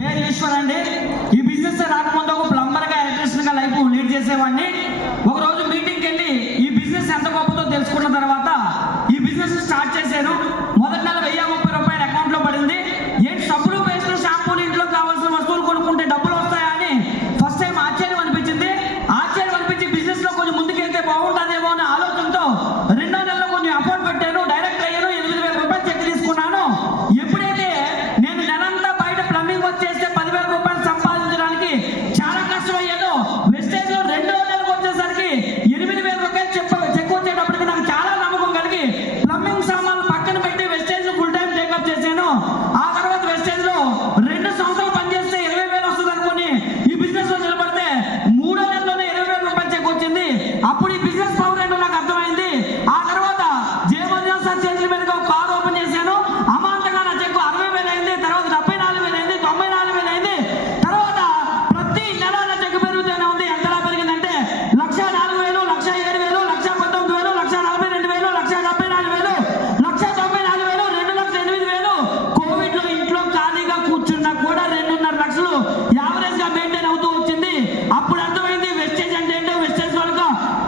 పేరు ఈశ్వర్ అండి. ఈ బిజినెస్ రాకముందు ఒక ప్లంబర్గా ఎలక్ట్రీషియన్గా లైఫ్ లీడ్ చేసేవాడిని. ఒకరోజు మీటింగ్కి వెళ్ళి ఈ బిజినెస్ ఎంత గొప్పతో తెలుసుకున్న తర్వాత ఈ బిజినెస్ స్టార్ట్ చేశాను. మొదటి నెల 1030 రూపాయలు అకౌంట్లో పడింది. ఏంటి సబ్బులు పేస్టులు షాంపూలు ఇంట్లో కావాల్సిన వస్తువులు కొనుక్కుంటే డబ్బులు వస్తాయా అని ఫస్ట్ టైం ఆశ్చర్యం అనిపించింది. ఆశ్చర్యం అనిపించి బిజినెస్లో కొంచెం ముందుకెళ్తే బాగుంటుందేమో అనే ఆలోచనతో రెండో నెలలో కొంచెం అఫోర్డ్ పెట్టాను. డైరెక్ట్ అయ్యాను. 8000 రూపాయలు చెక్ తీసుకున్నాను. ఎప్పుడైతే నేను నెలంతా బయట ప్లంబింగ్ వర్క్ చేస్తే 10,000 రూపాయలు సంపాదించడానికి చాలా కష్టమయ్యేదో వెస్టేజ్ లో రెండో నెలకు వచ్చేసరికి 8,000 రూపాయలు చెక్ వచ్చేటప్పటికి నాకు చాలా నమ్మకం కలిగి ప్లంబింగ్ సామాన్లు పక్కన పెట్టి వెస్టేజ్ లో ఫుల్ టైం టేకప్ చేశాను. ఆ తర్వాత వెస్టేజ్ లో 2 సంవత్సరాలు పనిచేస్తే 20,000 వస్తుంది అనుకుని ఈ బిజినెస్ లో నిలబడితే 3వ నెలలోనే 20,000 రూపాయలు చెక్ వచ్చింది. అప్పుడు ఈ బిజినెస్ పవర్ ఏంటో నాకు అర్థమైంది. ఆ తర్వాత జేమన్యం సార్ చేతుల మీదుగా ఒక కార్ ఓపెన్ చేశాను. అమాంతంగా నా చెక్ 60,000 అయింది. తర్వాత 74,000 అయింది. 94,000 అయింది. తర్వాత ప్రతి నెల నా చెక్ పెరుగుతూనే ఉంది. ఎంతలా పెరిగిందంటే 1,04,000, 1,07,000, 1,19,000, 1,42,000, 1,74,000, 1,94,000, 2,08,000. కోవిడ్ లో ఇంట్లో ఖాళీగా కూర్చున్నా కూడా 2.5 లక్షలు యావరేజ్ గా మెయింటైన్ అవుతూ వచ్చింది. అప్పుడు అర్థమైంది వెస్టేజ్ అంటే ఏంటో, వెస్టేజ్ వాళ్ళ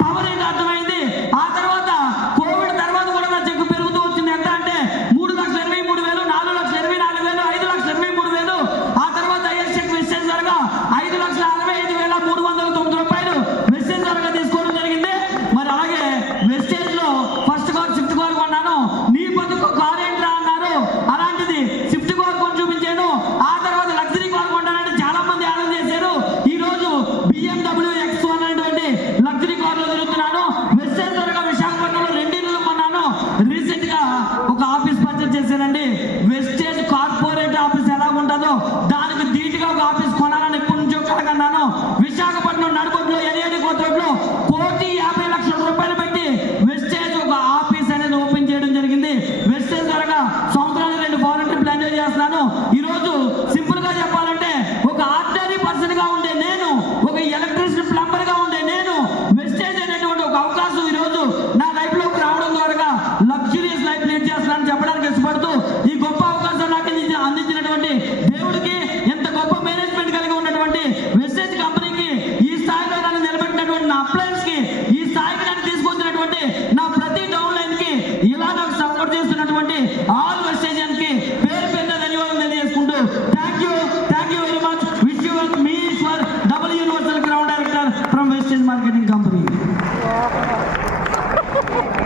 పవర్ ఏంటో అర్థమైంది. ఆ తర్వాత కోవిడ్ తర్వాత కూడా నా చెక్ పెరుగుతూ వచ్చింది. ఎంత అంటే 3,23,000, 4,24,000, 5,23,000. ఆ తర్వాత హైయెస్ట్ చెక్ వెస్టేజ్ ధరగా 5,65,309 రూపాయలు వెస్టేజ్ ధరగా తీసుకోవడం జరిగింది. మరి అలాగే వెస్టేజ్ లో ఫస్ట్ కార్ స్విఫ్ట్ కార్ కొన్నాను. నీ బతుకు కార్ ఏంట్రా అన్నారు. అలాంటిది స్విఫ్ట్ కార్ కొని చూపించాను. ఆ తర్వాత లగ్జరీ కార్ కొన్నానంటే చాలా మంది ఆలోచన చేశారు. ఈ రోజు BMW X1 అనేటువంటి లగ్జరీ కార్లో తిరుగుతున్నాను. వెస్టేజ్ ధరగా విశాఖపట్నంలో 2 ఇళ్ళు కొన్నాను. రీసెంట్ గా ఒక ఆఫీస్ పర్చేజ్ చేశానండి. వెస్టేజ్ కార్పొరేట్ ఆఫీస్ ఎలా ఉంటుందో